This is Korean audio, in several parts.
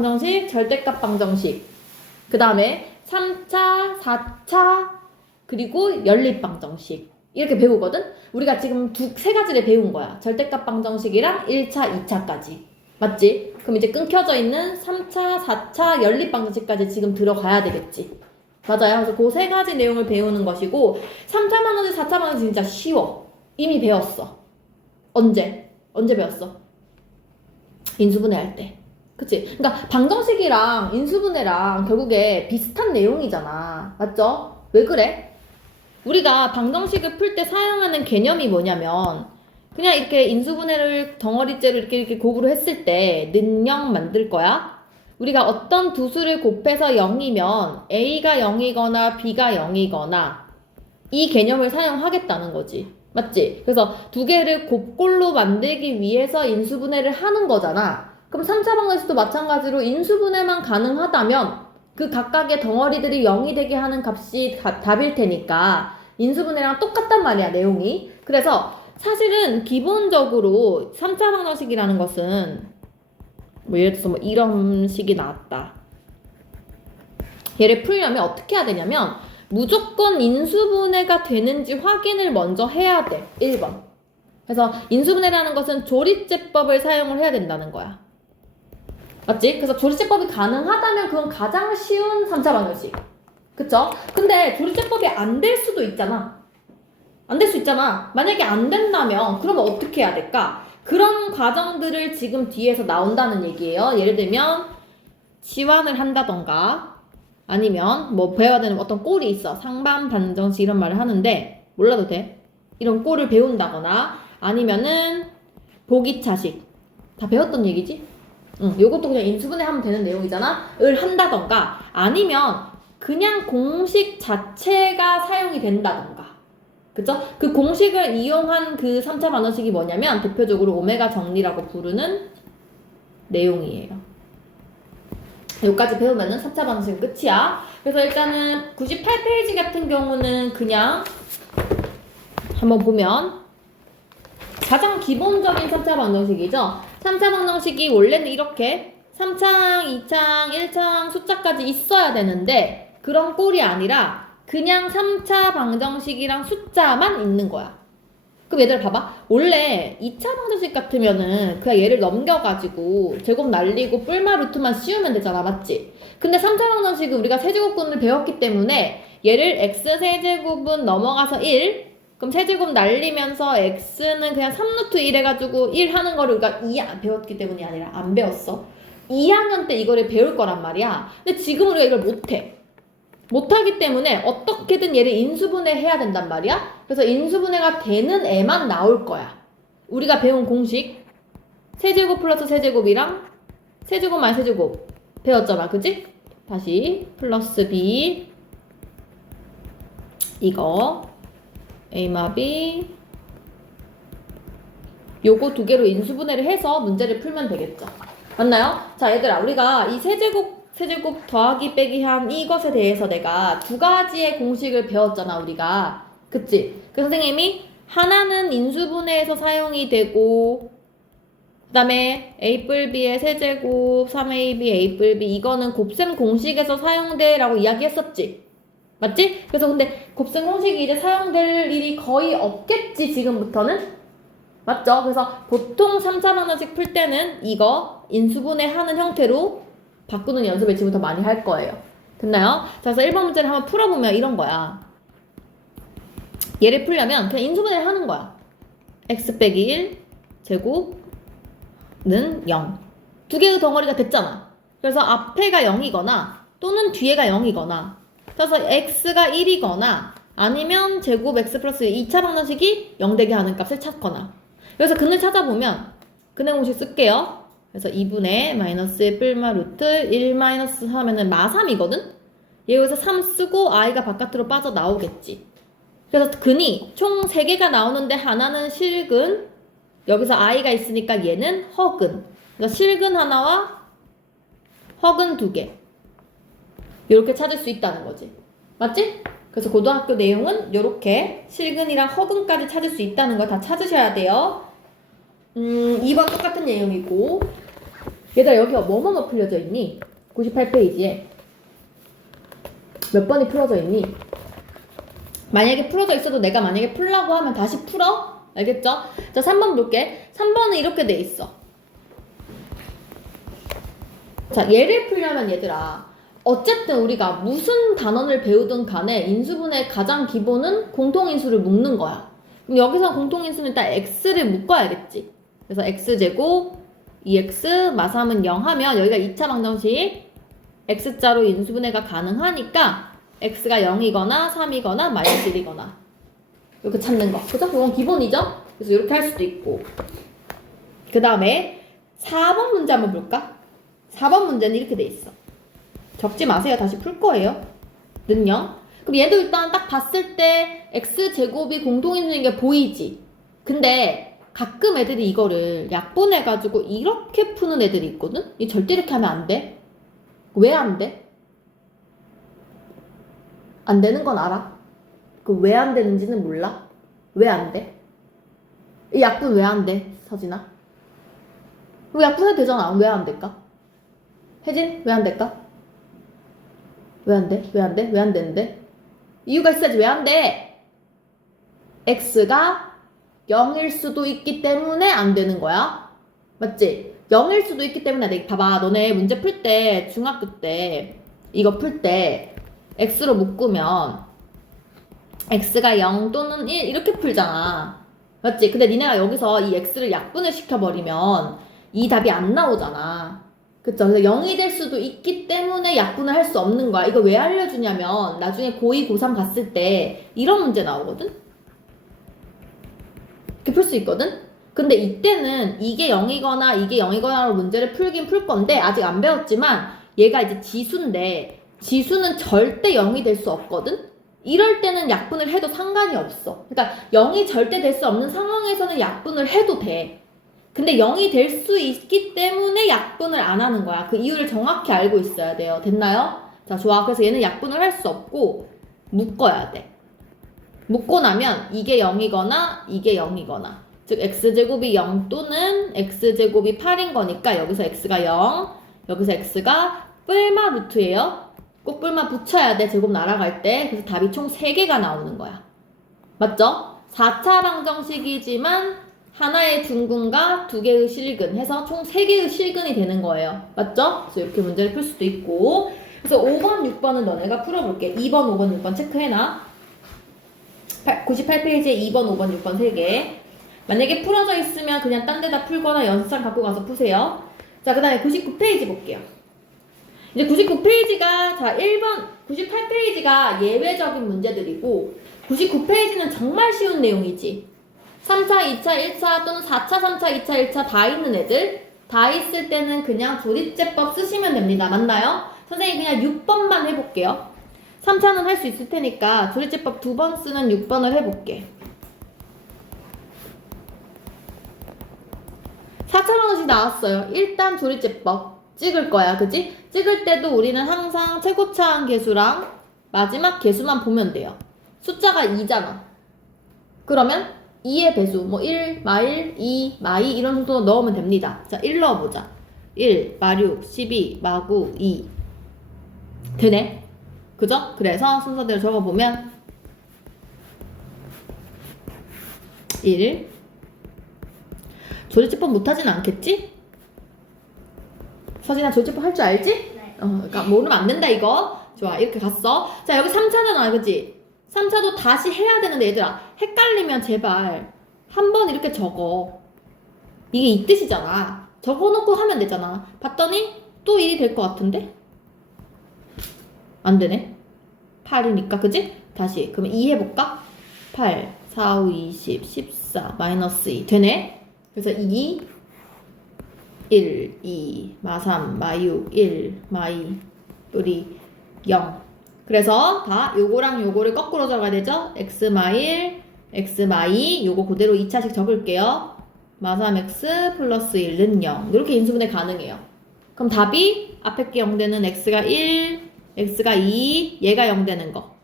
방정식, 절대값 방정식, 그 다음에 3차, 4차, 그리고 연립 방정식 이렇게 배우거든? 우리가 지금 세 가지를 배운 거야. 절대값 방정식이랑 1차, 2차까지. 맞지? 그럼 이제 끊겨져 있는 3차, 4차, 연립 방정식까지 지금 들어가야 되겠지. 맞아요. 그래서 그 세 가지 내용을 배우는 것이고 3차 방정식, 4차 방정식 진짜 쉬워. 이미 배웠어. 언제 배웠어? 인수분해할 때. 그치? 그러니까 방정식이랑 인수분해랑 결국에 비슷한 내용이잖아. 맞죠? 왜 그래? 우리가 방정식을 풀 때 사용하는 개념이 뭐냐면 그냥 이렇게 인수분해를 덩어리째로 이렇게 곱으로 했을 때 는영 만들 거야. 우리가 어떤 두 수를 곱해서 0이면 A가 0이거나 B가 0이거나 이 개념을 사용하겠다는 거지. 맞지? 그래서 두 개를 곱골로 만들기 위해서 인수분해를 하는 거잖아. 그럼 3차 방정식도 마찬가지로 인수분해만 가능하다면 그 각각의 덩어리들이 0이 되게 하는 값이 답일 테니까 인수분해랑 똑같단 말이야, 내용이. 그래서 사실은 기본적으로 3차 방정식이라는 것은 뭐 예를 들어서 뭐 이런 식이 나왔다. 얘를 풀려면 어떻게 해야 되냐면 무조건 인수분해가 되는지 확인을 먼저 해야 돼. 1번. 그래서 인수분해라는 것은 조립제법을 사용을 해야 된다는 거야. 맞지? 그래서 조립제법이 가능하다면 그건 가장 쉬운 3차 방정식. 그쵸? 근데 조립제법이 안 될 수도 있잖아. 안 될 수 있잖아. 만약에 안 된다면 그러면 어떻게 해야 될까? 그런 과정들을 지금 뒤에서 나온다는 얘기예요. 예를 들면 치환을 한다던가 아니면 뭐 배워야 되는 어떤 꼴이 있어. 상반 반정식 이런 말을 하는데 몰라도 돼. 이런 꼴을 배운다거나 아니면은 보기차식. 다 배웠던 얘기지? 요것도 그냥 인수분해 하면 되는 내용이잖아. 을 한다던가 아니면 그냥 공식 자체가 사용이 된다던가. 그쵸? 그 공식을 이용한 그 3차 방정식이 뭐냐면 대표적으로 오메가 정리라고 부르는 내용이에요. 여기까지 배우면은 3차 방정식은 끝이야. 그래서 일단은 98페이지 같은 경우는 그냥 한번 보면 가장 기본적인 3차 방정식이죠. 3차 방정식이 원래는 이렇게 3창, 2창, 1창 숫자까지 있어야 되는데 그런 꼴이 아니라 그냥 3차 방정식이랑 숫자만 있는 거야. 그럼 얘들아 봐봐. 원래 2차 방정식 같으면은 그냥 얘를 넘겨가지고 제곱 날리고 뿔마 루트만 씌우면 되잖아. 맞지? 근데 3차 방정식은 우리가 세제곱근을 배웠기 때문에 얘를 x세제곱은 넘어가서 1 그럼 세제곱 날리면서 x는 그냥 3루트 1 해가지고 1 하는 거를 우리가 배웠기 때문이 아니라 안 배웠어. 2학년 때 이거를 배울 거란 말이야. 근데 지금 우리가 이걸 못해. 못하기 때문에 어떻게든 얘를 인수분해 해야 된단 말이야. 그래서 인수분해가 되는 애만 나올 거야. 우리가 배운 공식 세제곱 플러스 세제곱이랑 세제곱 마이너스 세제곱 배웠잖아. 그치? 다시 플러스 b 이거 a마비 요거 두 개로 인수분해를 해서 문제를 풀면 되겠죠. 맞나요? 자 얘들아 우리가 이 세제곱 더하기 빼기 한 이것에 대해서 내가 두 가지의 공식을 배웠잖아 우리가. 그치? 그 선생님이 하나는 인수분해에서 사용이 되고 그 다음에 a 뿔 b의 세제곱 3ab a 뿔 b 이거는 곱셈 공식에서 사용돼 라고 이야기했었지. 맞지? 그래서 근데 곱셈 공식이 이제 사용될 일이 거의 없겠지 지금부터는. 맞죠? 그래서 보통 3차 방정식 풀 때는 이거 인수분해 하는 형태로 바꾸는 연습을 지금부터 많이 할 거예요. 됐나요? 자, 그래서 1번 문제를 한번 풀어보면 이런 거야. 얘를 풀려면 그냥 인수분해를 하는 거야. x 빼기 1 제곱는 0. 두 개의 덩어리가 됐잖아. 그래서 앞에가 0이거나 또는 뒤에가 0이거나 그래서 x가 1이거나 아니면 제곱 x 플러스 2차 방정식이 0 되게 하는 값을 찾거나. 그래서 근을 찾아보면 근의 공식 쓸게요. 그래서 2분의 마이너스 뿔마 루트 1 마이너스 하면은 마3이거든? 여기서 3 쓰고 i가 바깥으로 빠져나오겠지. 그래서 근이 총 3개가 나오는데 하나는 실근, 여기서 i가 있으니까 얘는 허근. 그래서 실근 하나와 허근 2개. 이렇게 찾을 수 있다는 거지. 맞지? 그래서 고등학교 내용은 이렇게 실근이랑 허근까지 찾을 수 있다는 걸 다 찾으셔야 돼요. 2번 똑같은 내용이고 얘들아 여기 뭐뭐뭐 풀려져 있니? 98페이지에 몇 번이 풀어져 있니? 만약에 풀어져 있어도 내가 만약에 풀라고 하면 다시 풀어? 알겠죠? 자 3번 볼게. 3번은 이렇게 돼 있어. 자 얘를 풀려면 얘들아 어쨌든 우리가 무슨 단원을 배우든 간에 인수분해의 가장 기본은 공통인수를 묶는 거야. 그럼 여기서 공통인수는 일단 x를 묶어야겠지. 그래서 x제곱 2x 마삼은 0 하면 여기가 2차 방정식 x자로 인수분해가 가능하니까 x가 0이거나 3이거나 마이너스 1이거나 이렇게 찾는 거. 그죠? 이건 기본이죠? 그래서 이렇게 할 수도 있고. 그 다음에 4번 문제 한번 볼까? 4번 문제는 이렇게 돼 있어. 적지 마세요. 다시 풀 거예요. 는요. 그럼 얘도 일단 딱 봤을 때 x제곱이 공통인수인 게 보이지? 근데 가끔 애들이 이거를 약분해가지고 이렇게 푸는 애들이 있거든? 이 절대 이렇게 하면 안 돼. 왜 안 돼? 안 되는 건 알아? 그 왜 안 되는지는 몰라? 왜 안 돼? 이 약분 왜 안 돼? 서진아? 왜 약분해도 되잖아. 왜 안 될까? 혜진? 왜 안 될까? 왜 안 돼? 왜 안 돼? 왜 안 되는데? 이유가 있어야지. 왜 안 돼? x가 0일 수도 있기 때문에 안 되는 거야. 맞지? 0일 수도 있기 때문에 안 돼. 봐봐. 너네 문제 풀 때 중학교 때 이거 풀 때 x로 묶으면 x가 0 또는 1 이렇게 풀잖아. 맞지? 근데 니네가 여기서 이 x를 약분을 시켜버리면 이 답이 안 나오잖아. 그쵸? 그래서 0이 될 수도 있기 때문에 약분을 할 수 없는 거야. 이거 왜 알려주냐면 나중에 고2, 고3 갔을 때 이런 문제 나오거든? 이렇게 풀 수 있거든? 근데 이때는 이게 0이거나 이게 0이거나로 문제를 풀긴 풀 건데 아직 안 배웠지만 얘가 이제 지수인데 지수는 절대 0이 될 수 없거든? 이럴 때는 약분을 해도 상관이 없어. 그러니까 0이 절대 될 수 없는 상황에서는 약분을 해도 돼. 근데 0이 될 수 있기 때문에 약분을 안 하는 거야. 그 이유를 정확히 알고 있어야 돼요. 됐나요? 자, 좋아. 그래서 얘는 약분을 할 수 없고 묶어야 돼. 묶고 나면 이게 0이거나 이게 0이거나 즉 x제곱이 0 또는 x제곱이 8인 거니까 여기서 x가 0 여기서 x가 뿔마 루트예요. 꼭 뿔마 붙여야 돼. 제곱 날아갈 때. 그래서 답이 총 3개가 나오는 거야. 맞죠? 4차 방정식이지만 하나의 중근과 2개의 실근 해서 총 3개의 실근이 되는 거예요. 맞죠? 그래서 이렇게 문제를 풀 수도 있고. 그래서 5번, 6번은 너네가 풀어볼게. 2번, 5번, 6번 체크해놔. 98페이지에 2번, 5번, 6번 3개. 만약에 풀어져 있으면 그냥 딴 데다 풀거나 연습장 갖고 가서 푸세요. 자, 그 다음에 99페이지 볼게요. 이제 99페이지가, 자, 1번, 98페이지가 예외적인 문제들이고, 99페이지는 정말 쉬운 내용이지. 3차, 2차, 1차 또는 4차, 3차, 2차, 1차 다 있는 애들. 다 있을 때는 그냥 조립제법 쓰시면 됩니다. 맞나요? 선생님 그냥 6번만 해볼게요. 3차는 할 수 있을 테니까 조립제법 2번 쓰는 6번을 해볼게. 4차 방정식 나왔어요. 일단 조립제법 찍을 거야. 그지? 찍을 때도 우리는 항상 최고차항 계수랑 마지막 계수만 보면 돼요. 숫자가 2잖아. 그러면 2의 배수, 뭐 1, 마일, 2, 마이 이런 정도 넣으면 됩니다. 자, 1 넣어보자. 1, 마6, 12, 마9, 2 되네? 그죠? 그래서 순서대로 적어보면 1 조립제법 못하진 않겠지? 서진아 조립제법 할 줄 알지? 네. 그러니까 모르면 안 된다 이거. 좋아, 이렇게 갔어. 자, 여기 3차잖아, 그치? 3차도 다시 해야 되는데 얘들아 헷갈리면 제발 한 번 이렇게 적어. 이게 이 뜻이잖아. 적어놓고 하면 되잖아. 봤더니 또 1이 될 것 같은데? 안 되네. 8이니까, 그지? 다시. 그러면 2 해볼까? 8, 4, 5, 20, 14, 마이너스 2. 되네? 그래서 2, 1, 2, 마3, 마6, 1, 마2, 뿔이 0. 그래서 다 요거랑 요거를 거꾸로 적어야 되죠? x 마1, x 마2, 요거 그대로 2차씩 적을게요. 마3x 플러스 1은 0. 이렇게 인수분해 가능해요. 그럼 답이 앞에 게 0 되는 x가 1, x가 2, 얘가 0 되는 거.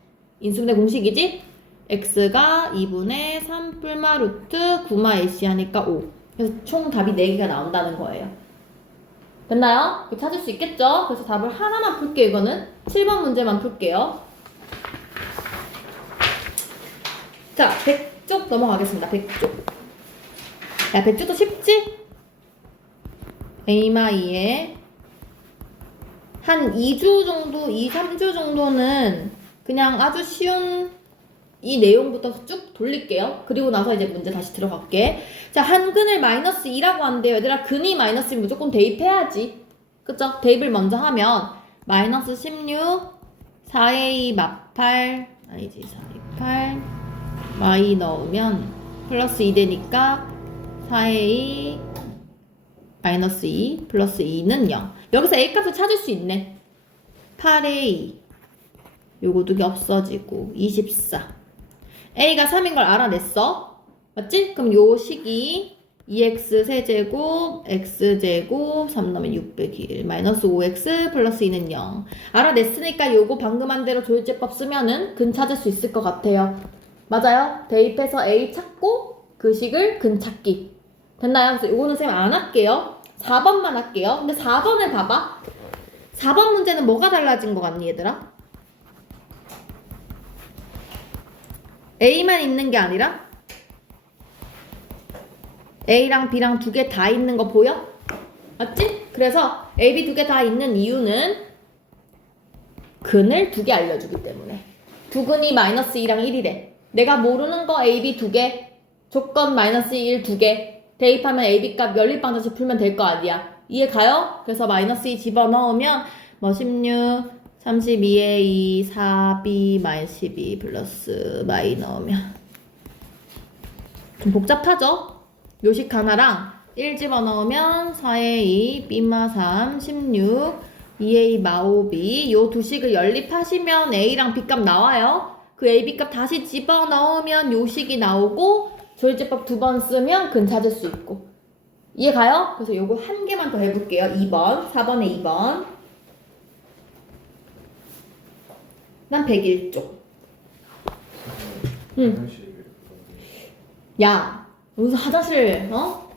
인수분해 공식이지? x가 2분의 3 뿔마 루트 9마 ac 하니까 5. 그래서 총 답이 4개가 나온다는 거예요. 됐나요? 찾을 수 있겠죠? 그래서 답을 하나만 풀게요. 이거는 7번 문제만 풀게요. 자, 100쪽 넘어가겠습니다. 100쪽. 야, 100쪽도 쉽지? 에이마이에 한 2주 정도, 2, 3주 정도는 그냥 아주 쉬운 이 내용부터 쭉 돌릴게요. 그리고 나서 이제 문제 다시 들어갈게. 자, 한 근을 마이너스 2라고 하는데요. 얘들아, 근이 마이너스면 무조건 대입해야지. 그쵸? 대입을 먼저 하면 마이너스 16, 4a 마8, 아니지, 4a8 y 넣으면 플러스 2 되니까 4a 마이너스 2 플러스 2는 0. 여기서 a 값을 찾을 수 있네. 8a 요거 두 개 없어지고 24. a가 3인 걸 알아냈어. 맞지? 그럼 요 식이 2x 세제곱 x제곱 3 넣으면 601 마이너스 5x 플러스 2는 0. 알아냈으니까 요거 방금 한 대로 조일제법 쓰면은 근 찾을 수 있을 것 같아요. 맞아요? 대입해서 a 찾고 그 식을 근 찾기. 됐나요? 그래서 요거는 쌤 안 할게요. 4번만 할게요. 근데 4번을 봐봐. 4번 문제는 뭐가 달라진 것 같니, 얘들아? A만 있는 게 아니라 A랑 B랑 두 개 다 있는 거 보여? 맞지? 그래서 A, B 두 개 다 있는 이유는 근을 두 개 알려주기 때문에. 두 근이 마이너스 2랑 1이래. 내가 모르는 거 A, B 두 개, 조건 마이너스 1 두 개, 대입하면 A, B 값 연립방정식 풀면 될 거 아니야. 이해 가요? 그래서 마이너스 2 집어넣으면 뭐 16, 32에 2, 4b 마이너스 12 플러스 마이 넣으면 좀 복잡하죠? 요식 하나랑 1 집어넣으면 4에 2, b마 3, 16, 2a 마 5b 요 두 식을 연립하시면 a랑 b값 나와요. 그 a, b값 다시 집어넣으면 요식이 나오고 조일제법 두 번 쓰면 근 찾을 수 있고. 이해 가요? 그래서 요거 한 개만 더 해볼게요. 2번, 4번에 2번. 난 101쪽. 응. 야, 여기서 화장실, 어?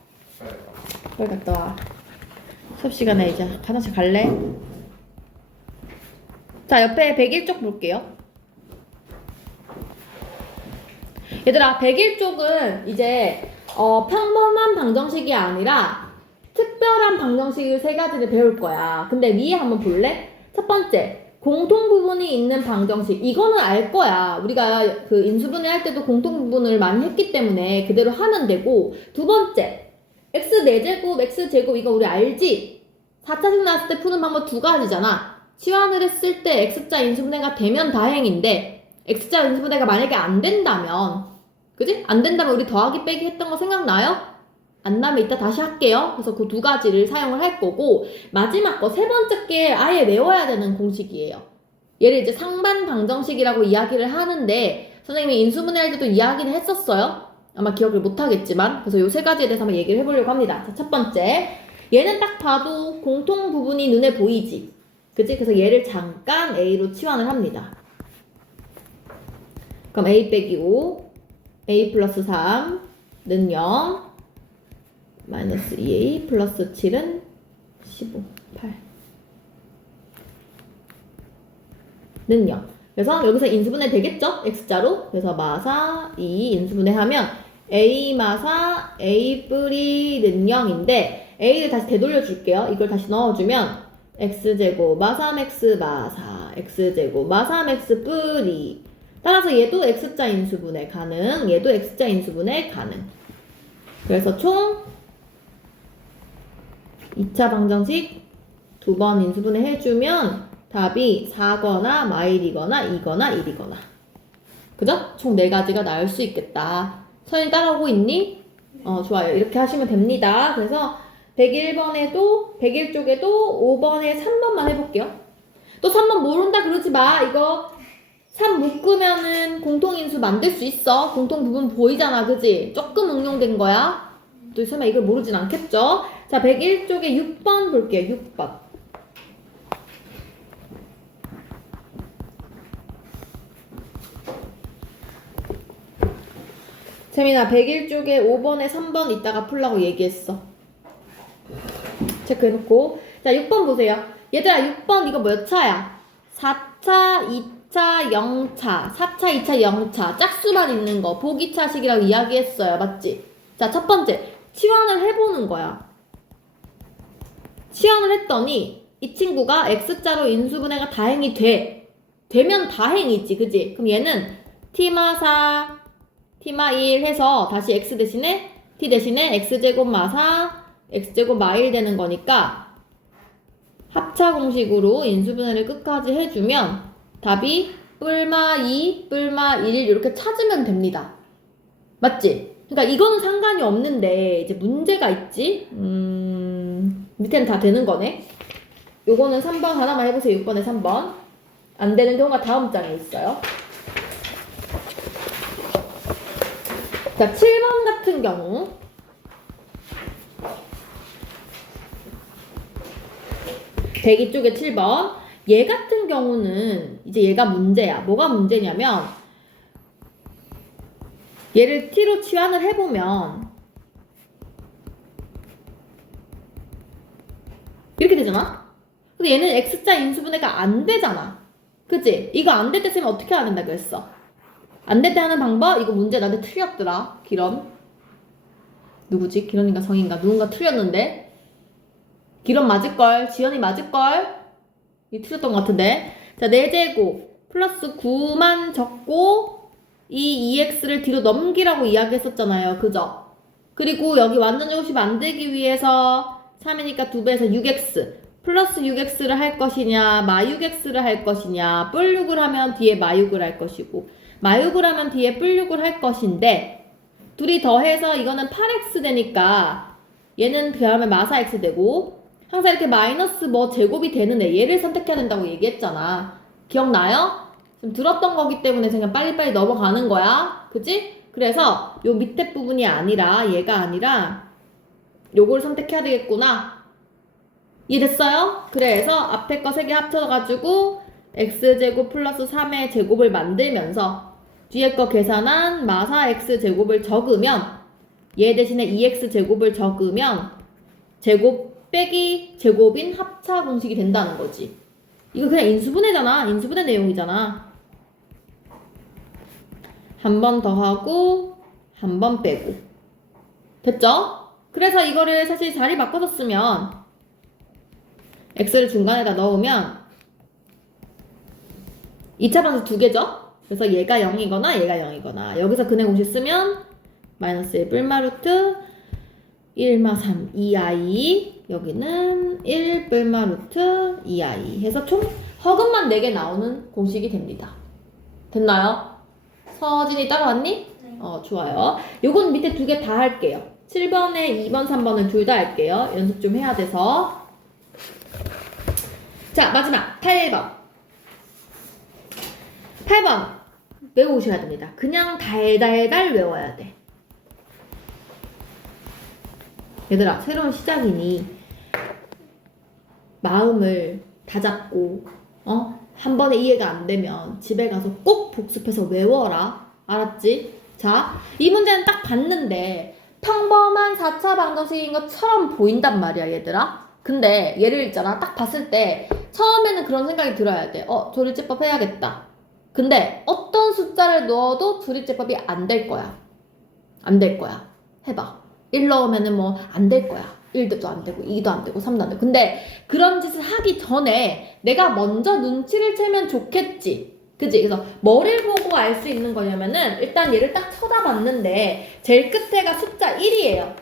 빨리 갔다 와. 수업 시간에 이제 화장실 갈래? 자, 옆에 101쪽 볼게요. 얘들아, 101쪽은 이제 평범한 방정식이 아니라 특별한 방정식을 세 가지를 배울 거야. 근데 위에 한번 볼래? 첫 번째, 공통 부분이 있는 방정식. 이거는 알 거야. 우리가 그 인수분해 할 때도 공통 부분을 많이 했기 때문에 그대로 하면 되고. 두 번째, x 4제곱, x제곱 이거 우리 알지? 4차식 나왔을 때 푸는 방법 두 가지잖아. 치환을 했을 때 x자 인수분해가 되면 다행인데 x자 인수분해가 만약에 안 된다면, 그지? 안 된다면 우리 더하기 빼기 했던 거 생각나요? 안 나면 이따 다시 할게요. 그래서 그 두 가지를 사용을 할 거고, 마지막 거 세 번째 게 아예 외워야 되는 공식이에요. 얘를 이제 상반 방정식이라고 이야기를 하는데 선생님이 인수분해 할 때도 이야기는 했었어요. 아마 기억을 못 하겠지만. 그래서 요 세 가지에 대해서 한번 얘기를 해보려고 합니다. 자, 첫 번째, 얘는 딱 봐도 공통 부분이 눈에 보이지, 그치? 그래서 얘를 잠깐 A로 치환을 합니다. 그럼 A 빼기 5, A 플러스 3는 0, 마이너스 2A 플러스 7은 15, 8는 0. 그래서 여기서 인수분해 되겠죠? X자로. 그래서 마사 2 인수분해하면 A 마사 A 뿌리는 0인데 A를 다시 되돌려 줄게요. 이걸 다시 넣어주면 X제곱 마 3X 마사 X제곱 마 3X 뿌리. 따라서 얘도 X자 인수분해 가능, 얘도 X자 인수분해 가능. 그래서 총 2차 방정식 두 번 인수분해 해주면 답이 4거나 마일이거나 2거나 1이거나. 그죠? 총 4가지가 나올 수 있겠다. 선생님 따라오고 있니? 좋아요. 이렇게 하시면 됩니다. 그래서 101번에도 101쪽에도 5번에 3번만 해볼게요. 또 3번 모른다 그러지 마. 이거 3 묶으면은 공통인수 만들 수 있어. 공통 부분 보이잖아, 그지? 조금 응용된 거야. 또 설마 이걸 모르진 않겠죠? 자, 101쪽에 6번 볼게요. 6번. 재민아, 101쪽에 5번에 3번 이따가 풀라고 얘기했어. 체크해놓고. 자, 6번 보세요. 얘들아, 6번 이거 몇 차야? 4차, 2차, 0차. 4차, 2차, 0차. 짝수만 있는 거. 보기차식이라고 이야기했어요. 맞지? 자, 첫 번째. 치환을 해보는 거야. 치환을 했더니 이 친구가 X자로 인수분해가 다행히 돼. 되면 다행이지. 그지? 그럼 얘는 T마 4, T마 1 해서 다시 X 대신에 T 대신에 X제곱 마 4, X제곱 마 1 되는 거니까 합차 공식으로 인수분해를 끝까지 해주면 답이 뿔마 2, 뿔마 1 이렇게 찾으면 됩니다. 맞지? 그러니까 이거는 상관이 없는데 이제 문제가 있지? 밑에는 다 되는 거네. 요거는 3번 하나만 해보세요. 6번에 3번. 안 되는 경우가 다음 장에 있어요. 자, 7번 같은 경우. 대기 쪽에 7번. 얘 같은 경우는 이제 얘가 문제야. 뭐가 문제냐면 얘를 t로 치환을 해보면 이렇게 되잖아? 근데 얘는 x자 인수분해가 안 되잖아. 그치? 이거 안 될 때 쓰면 어떻게 해야 된다고 했어? 안 될 때 하는 방법? 이거 문제 나한테 틀렸더라. 기런. 누구지? 기런인가 성인가? 누군가 틀렸는데? 기런 맞을걸? 지연이 맞을걸? 이 틀렸던 것 같은데? 자, 4제곱 플러스 9만 적고 이 2x를 뒤로 넘기라고 이야기했었잖아요. 그죠? 그리고 여기 완전 제곱식 만들기 위해서 3이니까 2배에서 6x 플러스 6x를 할 것이냐 마 6x를 할 것이냐 뿔 6을 하면 뒤에 마 6을 할 것이고 마 6을 하면 뒤에 뿔 6을 할 것인데 둘이 더해서 이거는 8x 되니까 얘는 그다음에 마 4x 되고 항상 이렇게 마이너스 뭐 제곱이 되는 애 얘를 선택해야 된다고 얘기했잖아. 기억나요? 지금 들었던 거기 때문에 그냥 빨리빨리 넘어가는 거야. 그치? 그래서 요 밑에 부분이 아니라 얘가 아니라 요걸 선택해야 되겠구나. 이해됐어요? 그래서 앞에 거 3개 합쳐가지고 x제곱 플러스 3의 제곱을 만들면서 뒤에 거 계산한 마 4x제곱을 적으면 얘 대신에 2x제곱을 적으면 제곱 빼기 제곱인 합차 공식이 된다는 거지. 이거 그냥 인수분해잖아. 인수분해 내용이잖아. 한 번 더 하고 한 번 빼고 됐죠? 그래서 이거를 사실 자리 바꿔서 쓰면 x를 중간에다 넣으면 2차 방식 2개죠? 그래서 얘가 0이거나 얘가 0이거나 여기서 근해 공식 쓰면 마이너스 1 뿔마 루트 1마 3 2i 여기는 1 뿔마 루트 2i 해서 총 허근만 4개 나오는 공식이 됩니다. 됐나요? 서진이 따라왔니? 네. 좋아요. 요건 밑에 2개 다 할게요. 7번에 2번, 3번은 둘 다 할게요. 연습 좀 해야 돼서. 자, 마지막 8번. 8번 외우셔야 됩니다. 그냥 달달달 외워야 돼. 얘들아, 새로운 시작이니 마음을 다잡고 한 번에 이해가 안 되면 집에 가서 꼭 복습해서 외워라. 알았지? 자, 이 문제는 딱 봤는데 평범한 4차 방정식인 것처럼 보인단 말이야, 얘들아. 근데 얘를 있잖아, 딱 봤을 때 처음에는 그런 생각이 들어야 돼. 조리제법 해야겠다. 근데 어떤 숫자를 넣어도 조리제법이 안 될 거야. 안 될 거야. 해봐. 1 넣으면은 뭐 안 될 거야. 1도 안 되고 2도 안 되고 3도 안 되고. 근데 그런 짓을 하기 전에 내가 먼저 눈치를 채면 좋겠지. 그치? 그래서 뭐를 보고 알 수 있는 거냐면은 일단 얘를 딱 쳐다봤는데 제일 끝에가 숫자 1이에요.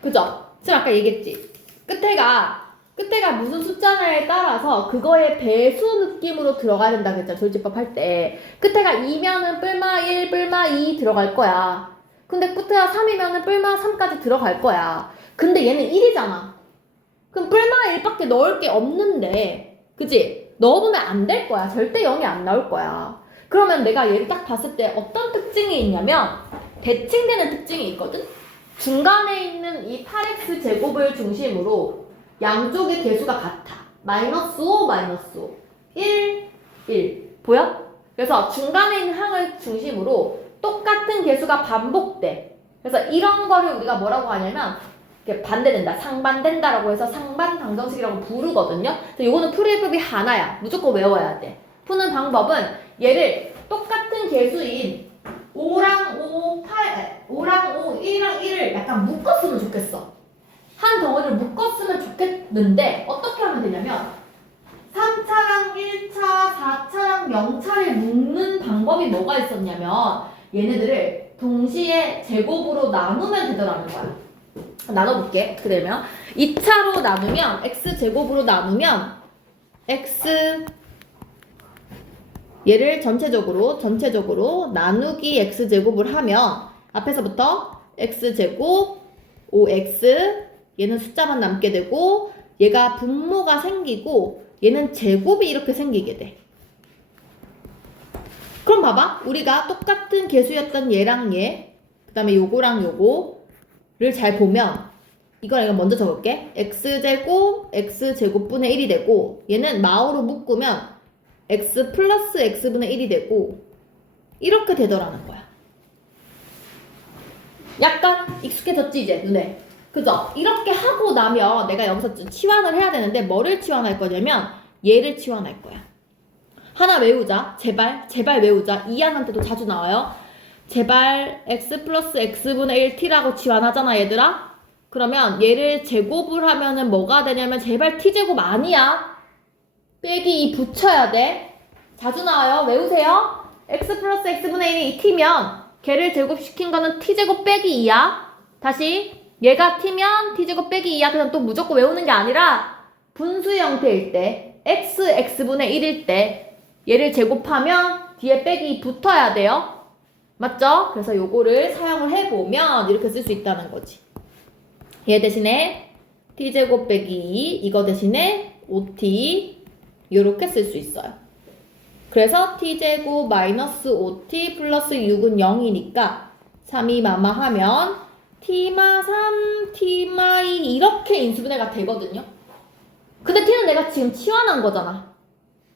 그죠? 지금 아까 얘기했지? 끝에가 무슨 숫자냐에 따라서 그거의 배수 느낌으로 들어가야 된다 그랬잖아. 조리제법 할 때. 끝에가 2면은 뿔마 1, 뿔마 2 들어갈 거야. 근데 끝에가 3이면은 뿔마 3까지 들어갈 거야. 근데 얘는 1이잖아. 그럼 뿔마 1밖에 넣을 게 없는데, 그치? 넣어보면 안 될 거야. 절대 0이 안 나올 거야. 그러면 내가 얘를 딱 봤을 때 어떤 특징이 있냐면 대칭되는 특징이 있거든? 중간에 있는 이 8x 제곱을 중심으로 양쪽의 개수가 같아. 마이너스 5, 마이너스 5. 1, 1. 보여? 그래서 중간에 있는 항을 중심으로 똑같은 개수가 반복돼. 그래서 이런 거를 우리가 뭐라고 하냐면 이게 반대된다, 상반된다라고 해서 상반 방정식이라고 부르거든요. 그래서 요거는 풀이 법이 하나야. 무조건 외워야 돼. 푸는 방법은 얘를 똑같은 개수인 5랑 5, 1이랑 1을 약간 묶었으면 좋겠어. 한 덩어리를 묶었으면 좋겠는데 어떻게 하면 되냐면 3차랑 1차, 4차랑 0차를 묶는 방법이 뭐가 있었냐면 얘네들을 동시에 제곱으로 나누면 되더라는 거야. 나눠볼게. 어떻게 되면 2차로 나누면 x제곱으로 나누면 x 얘를 전체적으로 나누기 x제곱을 하면 앞에서부터 x제곱 5x 얘는 숫자만 남게 되고 얘가 분모가 생기고 얘는 제곱이 이렇게 생기게 돼. 그럼 봐봐. 우리가 똑같은 개수였던 얘랑 얘 그 다음에 요거랑 요거를 잘 보면 이걸 내가 먼저 적을게. x제곱분의 1이 되고 얘는 마오로 묶으면 x 플러스 x분의 1이 되고 이렇게 되더라는 거야. 약간 익숙해졌지 이제 눈에. 그죠? 이렇게 하고 나면 내가 여기서 치환을 해야 되는데 뭐를 치환할 거냐면 얘를 치환할 거야. 하나 외우자. 제발 외우자. 2학년 때도 자주 나와요. 제발 x 플러스 x분의 1t라고 치환하잖아 얘들아. 그러면 얘를 제곱을 하면은 뭐가 되냐면 제발 t제곱 아니야. 빼기 2 붙여야 돼. 자주 나와요. 외우세요. x 플러스 x분의 1이 2t면 걔를 제곱시킨 거는 t제곱 빼기 2야. 다시 얘가 t면 t제곱 빼기 2야. 그냥 또 무조건 외우는 게 아니라 분수 형태일 때 x분의 1일 때 얘를 제곱하면 뒤에 빼기 2 붙어야 돼요. 맞죠? 그래서 요거를 사용을 해보면 이렇게 쓸 수 있다는 거지. 얘 대신에 t제곱 빼기 2 이거 대신에 5t 이렇게 쓸 수 있어요. 그래서 t제곱 마이너스 5t 플러스 6은 0이니까 3이 마마하면 t마 3, t마 2 이렇게 인수분해가 되거든요. 근데 t는 내가 지금 치환한 거잖아.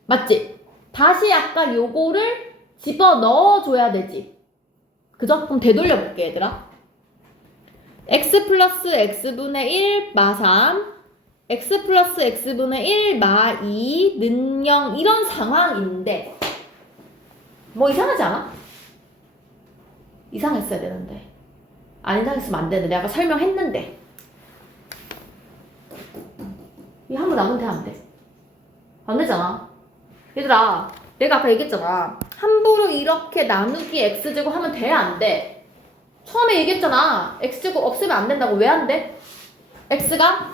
맞지? 다시 아까 요거를 집어넣어줘야 되지. 그죠? 그럼 되돌려 볼게 얘들아. x 플러스 x분의 1 마 3 x 플러스 x분의 1 마 2는 0 이런 상황인데 뭐 이상하지 않아? 이상했어야 되는데 안 이상했으면 안 되는데 내가 아까 설명했는데 이거 한번 나눈 돼 안 돼? 안 되잖아. 얘들아 내가 아까 얘기했잖아. 함부로 이렇게 나누기 x제곱 하면 돼 안 돼? 처음에 얘기했잖아. x제곱 없으면 안 된다고. 왜 안 돼? x가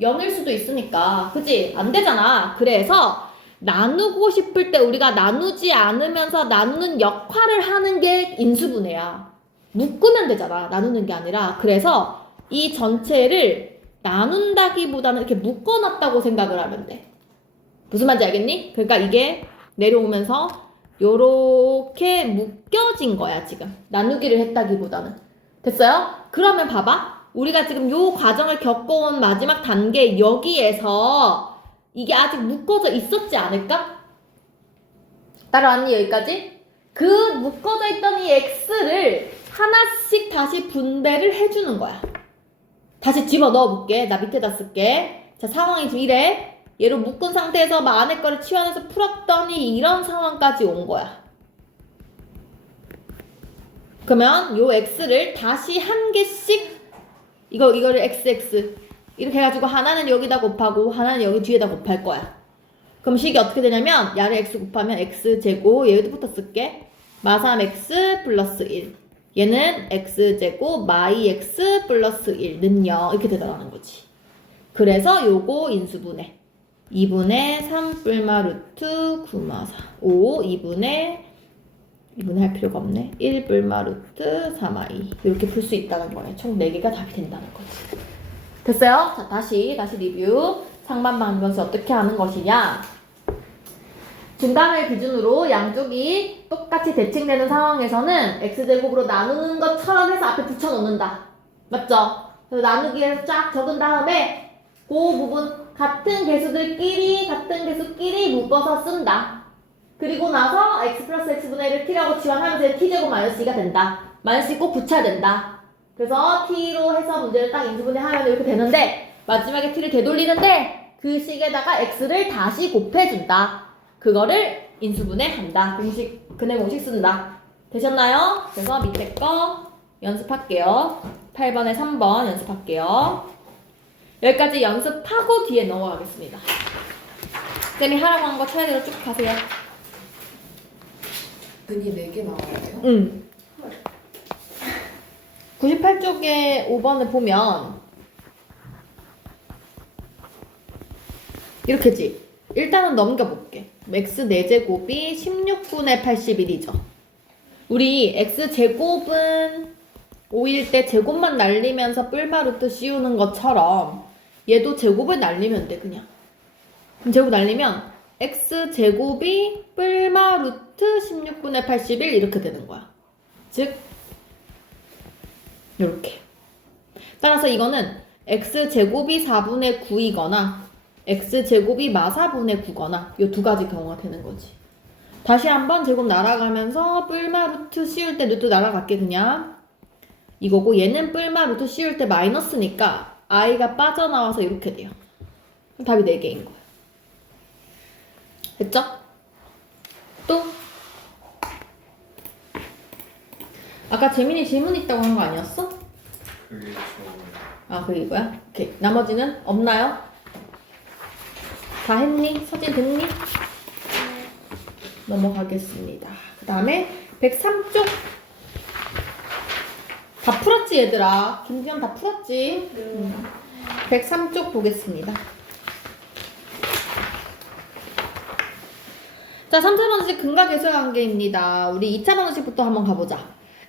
0일 수도 있으니까. 그치? 안 되잖아. 그래서 나누고 싶을 때 우리가 나누지 않으면서 나누는 역할을 하는 게 인수분해야. 묶으면 되잖아. 나누는 게 아니라. 그래서 이 전체를 나눈다기보다는 이렇게 묶어놨다고 생각을 하면 돼. 무슨 말인지 알겠니? 그러니까 이게 내려오면서 요렇게 묶여진 거야 지금. 나누기를 했다기보다는. 됐어요? 그러면 봐봐. 우리가 지금 요 과정을 겪어온 마지막 단계 여기에서 이게 아직 묶어져 있었지 않을까? 따라왔니 여기까지? 그 묶어져 있던 이 x를 하나씩 다시 분배를 해주는 거야. 다시 집어넣어 볼게. 나 밑에다 쓸게. 자, 상황이 지금 이래. 얘로 묶은 상태에서 막 안에 거를 치환해서 풀었더니 이런 상황까지 온 거야. 그러면 요 x를 다시 한 개씩 이거를 xx 이렇게 해가지고 하나는 여기다 곱하고 하나는 여기 뒤에다 곱할 거야. 그럼 식이 어떻게 되냐면 야를 x 곱하면 x제곱 얘부터 쓸게. 마 3x 플러스 1 얘는 x제곱 마 2x 플러스 1는 0 이렇게 되더라는 거지. 그래서 요거 인수분해 2분의 3 뿔마 루트 9마 4 5 2분의 할 필요가 없네. 1 뿔마 루트 3마 2 이렇게 풀 수 있다는 거네. 총 4개가 답이 된다는 거지. 됐어요? 자, 다시 리뷰. 상반 방정식 어떻게 하는 것이냐. 중간을 기준으로 양쪽이 똑같이 대칭되는 상황에서는 x제곱으로 나누는 것처럼 해서 앞에 붙여놓는다. 맞죠? 그래서 나누기를 쫙 적은 다음에 그 부분 같은 개수끼리 묶어서 쓴다. 그리고 나서 x 플러스 x분의 1을 t라고 치환하면서 t제곱 마이너스 2가 된다. 마이너스 2 꼭 붙여야 된다. 그래서 t로 해서 문제를 딱 인수분해하면 이렇게 되는데 마지막에 t를 되돌리는데 그 식에다가 x를 다시 곱해준다. 그거를 인수분해한다. 근해 공식 쓴다. 되셨나요? 그래서 밑에 거 연습할게요. 8번에 3번 연습할게요. 여기까지 연습하고 뒤에 넘어가겠습니다. 쌤이 하라고 한 거 차례대로 쭉 가세요. 근이 4개 나와요? 응. 98쪽에 5번을 보면 이렇게지. 일단은 넘겨볼게. x 4제곱이 16분의 81이죠. 우리 x제곱은 5일 때 제곱만 날리면서 뿔마루트 씌우는 것처럼 얘도 제곱을 날리면 돼 그냥. 그럼 제곱 날리면 x제곱이 뿔마루트 16분의 81 이렇게 되는 거야. 즉 이렇게. 따라서 이거는 x제곱이 4분의 9이거나 x제곱이 마사분의 9거나 이 두 가지 경우가 되는 거지. 다시 한번 제곱 날아가면서 뿔마 루트 씌울 때 루트 날아갈게 그냥. 이거고 얘는 뿔마 루트 씌울 때 마이너스니까 i가 빠져나와서 이렇게 돼요. 답이 4개인 거예요. 됐죠? 또? 아까 재민이 질문 있다고 한 거 아니었어? 그게 아, 그게 이거야? 오케이. 나머지는 없나요? 다 했니? 서진 됐니? 넘어가겠습니다. 그 다음에 103쪽. 다 풀었지, 얘들아? 김지현 다 풀었지? 103쪽 보겠습니다. 자, 3차 방정식 근각계설 관계입니다. 우리 2차 방정식부터 한번 가보자.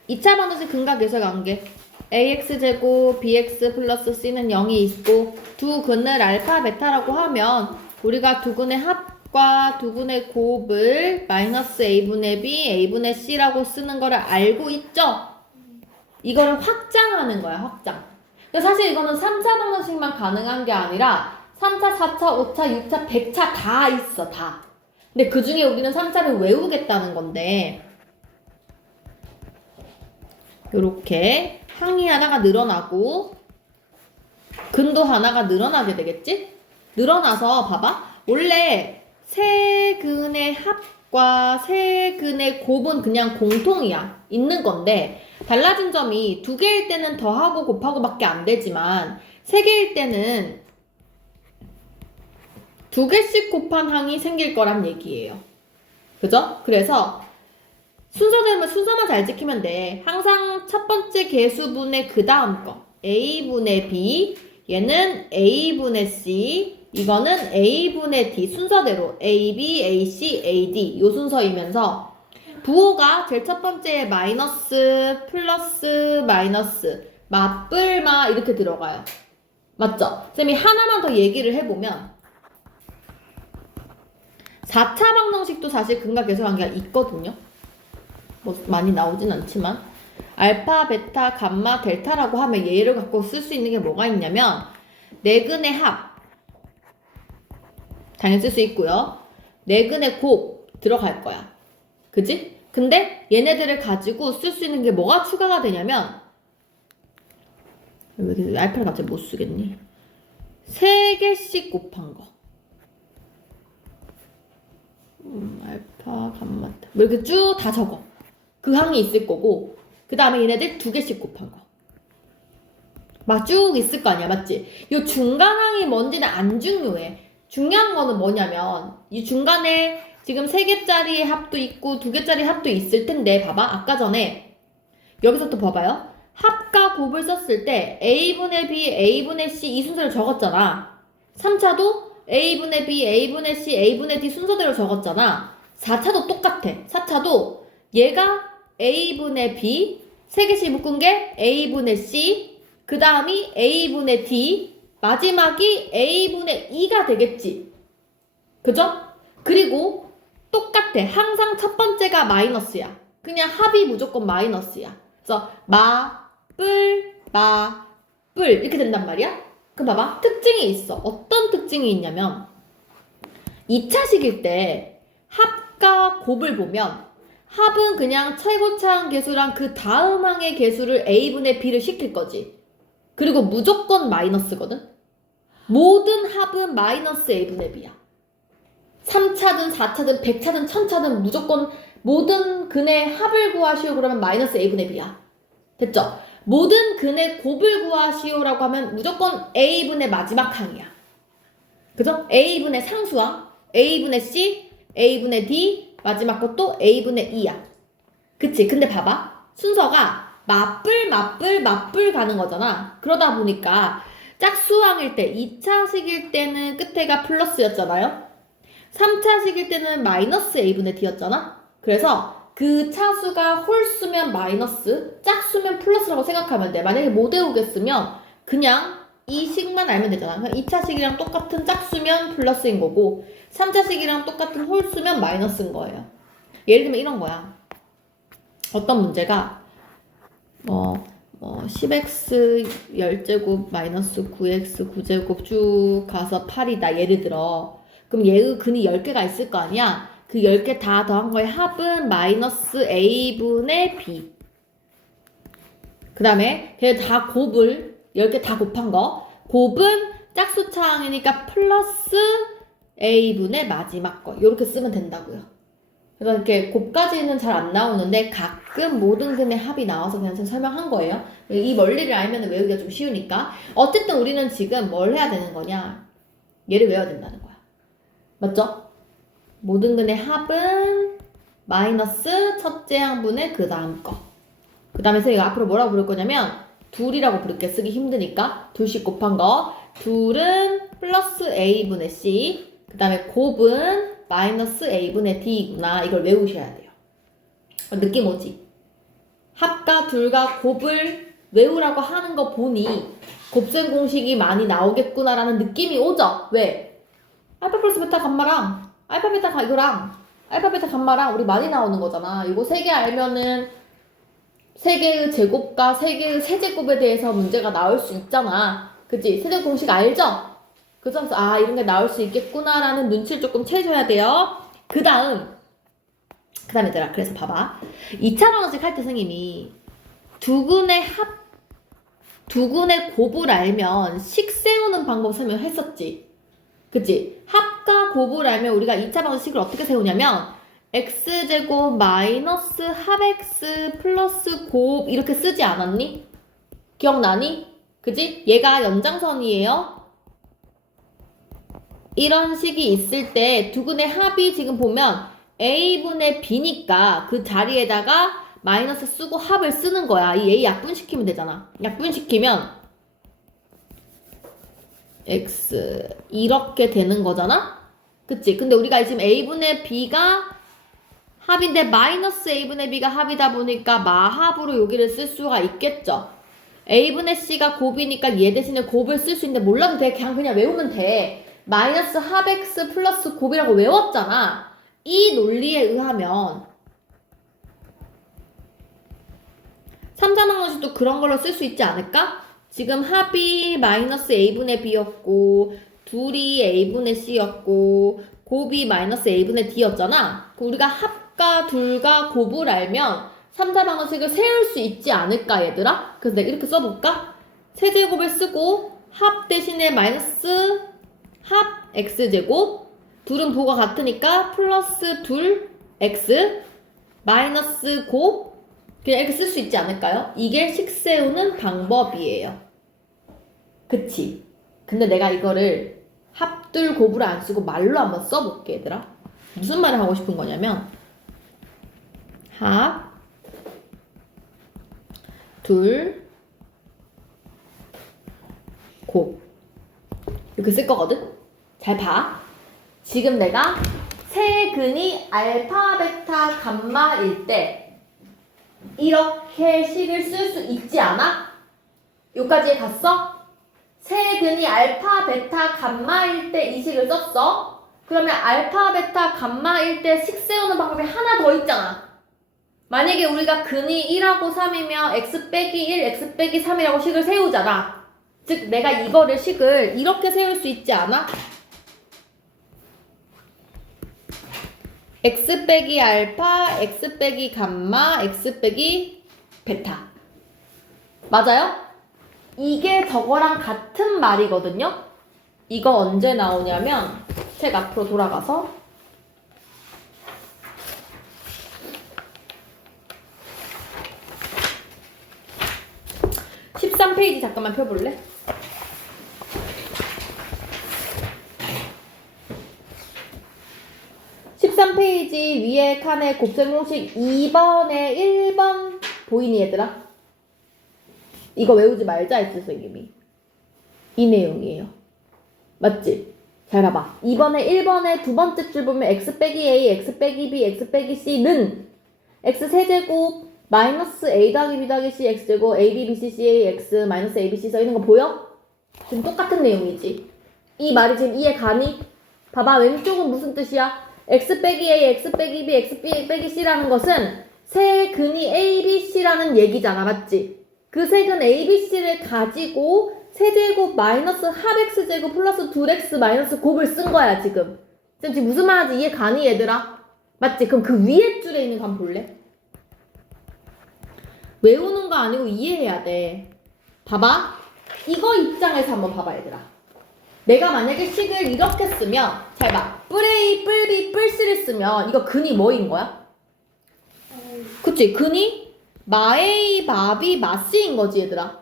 2차 방정식 근각계설 관계. ax제곱 bx 플러스 c는 0이 있고 두 근을 알파 베타라고 하면 우리가 두 근의 합과 두 근의 곱을 마이너스 a분의 b, a분의 c라고 쓰는 거를 알고 있죠? 이거를 확장하는 거야, 확장. 사실 이거는 3차 방정식만 가능한 게 아니라 3차, 4차, 5차, 6차, 100차 다 있어, 다. 근데 그 중에 우리는 3차를 외우겠다는 건데 요렇게 항이 하나가 늘어나고 근도 하나가 늘어나게 되겠지? 늘어나서 봐봐. 원래 세 근의 합과 세 근의 곱은 그냥 공통이야. 있는 건데 달라진 점이 두 개일 때는 더하고 곱하고 밖에 안 되지만 세 개일 때는 두 개씩 곱한 항이 생길 거란 얘기예요. 그죠? 그래서 순서만 잘 지키면 돼. 항상 첫 번째 개수분의 그 다음 거 a분의 b, 얘는 a분의 c, 이거는 a분의 d 순서대로 a, b, a, c, a, d 요 순서이면서 부호가 제일 첫 번째에 마이너스, 플러스, 마이너스, 맞불마 이렇게 들어가요. 맞죠? 쌤이 하나만 더 얘기를 해보면 4차 방정식도 사실 근각계설 관계가 있거든요. 뭐 많이 나오진 않지만 알파, 베타, 감마, 델타라고 하면 얘를 갖고 쓸 수 있는 게 뭐가 있냐면 네 근의 합 당연히 쓸 수 있고요. 네 근의 곱 들어갈 거야. 그지? 근데 얘네들을 가지고 쓸 수 있는 게 뭐가 추가가 되냐면 왜 이렇게 알파를 갑자기 못 쓰겠니? 3개씩 곱한 거. 알파, 감마, 뭐 이렇게 쭉 다 적어. 그 항이 있을 거고 그 다음에 얘네들 2개씩 곱한 거. 막 쭉 있을 거 아니야, 맞지? 요 중간 항이 뭔지는 안 중요해. 중요한 거는 뭐냐면 이 중간에 지금 3개짜리 합도 있고 2개짜리 합도 있을 텐데 봐봐. 아까 전에 여기서 또 봐봐요. 합과 곱을 썼을 때 a분의 b, a분의 c 이 순서를 적었잖아. 3차도 a분의 b, a분의 c, a분의 d 순서대로 적었잖아. 4차도 똑같아. 4차도 얘가 a분의 b, 3개씩 묶은 게 a분의 c, 그 다음이 a분의 d, 마지막이 a분의 2가 되겠지. 그죠? 그리고 똑같아. 항상 첫 번째가 마이너스야. 그냥 합이 무조건 마이너스야. 그래서 뿔 이렇게 된단 말이야. 그럼 봐봐. 특징이 있어. 어떤 특징이 있냐면 2차식일 때 합과 곱을 보면 합은 그냥 최고차항 계수랑 그 다음 항의 계수를 a분의 b를 시킬 거지. 그리고 무조건 마이너스거든. 모든 합은 마이너스 a분의 b야. 3차든 4차든 100차든 1000차든 무조건 모든 근의 합을 구하시오 그러면 마이너스 a분의 b야. 됐죠? 모든 근의 곱을 구하시오라고 하면 무조건 a분의 마지막 항이야. 그죠? a분의 상수항, a분의 c, a분의 d, 마지막 것도 a분의 2야. 그치? 근데 봐봐. 순서가 맞불 가는 거잖아. 그러다 보니까 짝수항일 때 2차식일 때는 끝에가 플러스였잖아요. 3차식일 때는 마이너스 a분의 d였잖아. 그래서 그 차수가 홀수면 마이너스, 짝수면 플러스라고 생각하면 돼. 만약에 못 외우겠으면 그냥 이 식만 알면 되잖아. 2차식이랑 똑같은 짝수면 플러스인 거고 3차식이랑 똑같은 홀수면 마이너스인 거예요. 예를 들면 이런 거야. 어떤 문제가 10x 10제곱 마이너스 9x 9제곱 쭉 가서 8이다. 예를 들어. 그럼 얘의 근이 10개가 있을 거 아니야? 그 10개 다 더한 거의 합은 마이너스 a분의 b. 그 다음에 걔 다 곱을 10개 다 곱한 거. 곱은 짝수차항이니까 플러스 a분의 마지막 거. 이렇게 쓰면 된다고요. 그래서 이렇게 곱까지는 잘 안 나오는데 가끔 모든 근의 합이 나와서 그냥 제가 설명한 거예요. 이 원리를 알면 외우기가 좀 쉬우니까. 어쨌든 우리는 지금 뭘 해야 되는 거냐? 얘를 외워야 된다는 거야. 맞죠? 모든 근의 합은 마이너스 첫째 항분의 그 다음 거. 그 다음에 저희가 앞으로 뭐라고 부를 거냐면 둘이라고 부를게. 쓰기 힘드니까. 둘씩 곱한 거. 둘은 플러스 a분의 c. 그 다음에 곱은 마이너스 a분의 d구나. 이걸 외우셔야 돼요. 느낌 오지? 합과 둘과 곱을 외우라고 하는 거 보니 곱셈 공식이 많이 나오겠구나라는 느낌이 오죠? 왜? 알파 플러스 베타 감마랑 알파 베타 이거랑 알파 베타 감마랑 우리 많이 나오는 거잖아. 이거 세 개 알면은 세 개의 제곱과 세 개의 세제곱에 대해서 문제가 나올 수 있잖아. 그치? 세제곱 공식 알죠? 그래서 이런 게 나올 수 있겠구나라는 눈치를 조금 채셔야 돼요. 그 다음 얘들아, 그래서 봐봐. 2차 방정식 할 때 선생님이 두 근의 곱을 알면 식 세우는 방법 설명했었지. 그치? 합과 곱을 알면 우리가 2차 방정식을 어떻게 세우냐면 x제곱 마이너스 합 x 플러스 곱 이렇게 쓰지 않았니? 기억나니? 그치? 얘가 연장선이에요. 이런 식이 있을 때 두 근의 합이 지금 보면 a분의 b니까 그 자리에다가 마이너스 쓰고 합을 쓰는 거야. 이 a 약분시키면 되잖아. 약분시키면 x 이렇게 되는 거잖아? 그치? 근데 우리가 지금 a분의 b가 합인데 마이너스 a분의 b가 합이다 보니까 마합으로 여기를 쓸 수가 있겠죠? a분의 c가 곱이니까 얘 대신에 곱을 쓸 수 있는데 몰라도 돼. 그냥 외우면 돼. 마이너스 합 x 플러스 곱이라고 외웠잖아. 이 논리에 의하면 3차 방정식도 그런 걸로 쓸 수 있지 않을까? 지금 합이 마이너스 a분의 b였고 둘이 a분의 c였고 곱이 마이너스 a분의 d였잖아. 우리가 합과 둘과 곱을 알면 3차 방정식을 세울 수 있지 않을까 얘들아? 그래서 내가 이렇게 써볼까? 세제곱을 쓰고 합 대신에 마이너스 합 x제곱 둘은 부호가 같으니까 플러스 둘 x 마이너스 곱 그냥 이렇게 쓸 수 있지 않을까요? 이게 식 세우는 방법이에요. 그치? 근데 내가 이거를 합둘 곱으로 안 쓰고 말로 한번 써볼게 얘들아. 무슨 말을 하고 싶은 거냐면 합 둘 곱 이렇게 쓸 거거든? 잘 봐. 지금 내가 세 근이 알파, 베타, 감마일 때 이렇게 식을 쓸 수 있지 않아? 여기까지 갔어? 세 근이 알파, 베타, 감마일 때 이 식을 썼어? 그러면 알파, 베타, 감마일 때 식 세우는 방법이 하나 더 있잖아. 만약에 우리가 근이 1하고 3이면 x 빼기 1, x 빼기 3이라고 식을 세우잖아. 즉 내가 이거를 식을 이렇게 세울 수 있지 않아? x 빼기 알파, x 빼기 감마, x 빼기 베타. 맞아요? 이게 저거랑 같은 말이거든요? 이거 언제 나오냐면 책 앞으로 돌아가서 13페이지 잠깐만 펴볼래? (13페이지) 위에 칸에 곱셈 공식 2번에 1번 보이니 얘들아? 이거 외우지 말자 했지 선생님이. 이 내용이에요. 맞지? 잘 봐봐. 2번에 1번에 두 번째 줄 보면 x 빼기 a, x 빼기 b, x 빼기 c는 x 세제곱 마이너스 a 더하기 b 더하기 c x제곱 a, b, b, c, c, a, x 마이너스 a, b, c 써있는 거 보여? 지금 똑같은 내용이지. 이 말이 지금 이해 가니? 봐봐. 왼쪽은 무슨 뜻이야? x 빼기 a, x 빼기 b, x 빼기 c라는 것은 세 근이 a, b, c라는 얘기잖아. 맞지? 그 세근 a, b, c를 가지고 세제곱 마이너스 합 x제곱 플러스 2x 마이너스 곱을 쓴 거야 지금. 지금 무슨 말인지 이해 가니 얘들아? 맞지? 그럼 그 위에 줄에 있는 거 한번 볼래? 외우는 거 아니고 이해해야 돼. 봐봐. 이거 입장에서 한번 봐봐 얘들아. 내가 만약에 식을 이렇게 쓰면 잘 봐. 뿔A, 뿔B, 뿔C를 쓰면 이거 근이 뭐인 거야? 그치? 근이 마A, 마B, 마C인 거지 얘들아.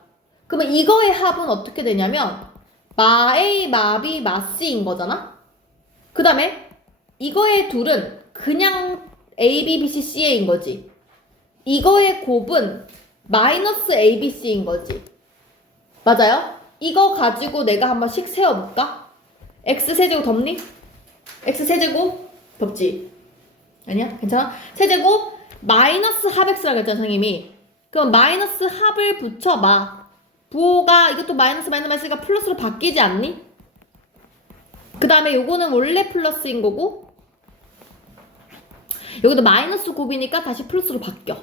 그러면 이거의 합은 어떻게 되냐면 마A, 마B, 마C인 거잖아? 그 다음에 이거의 둘은 그냥 A, B, B, C, C인 거지. 이거의 곱은 마이너스 A, B, C인 거지. 맞아요? 이거 가지고 내가 한번 식 세워볼까? X세제곱 덥니? X세제곱 덥지? 아니야? 괜찮아? 세제곱 마이너스 합 X라고 했잖아 선생님이. 그럼 마이너스 합을 붙여봐. 부호가 이것도 마이너스 마이너스가 플러스로 바뀌지 않니? 그 다음에 요거는 원래 플러스인 거고 여기도 마이너스 곱이니까 다시 플러스로 바뀌어.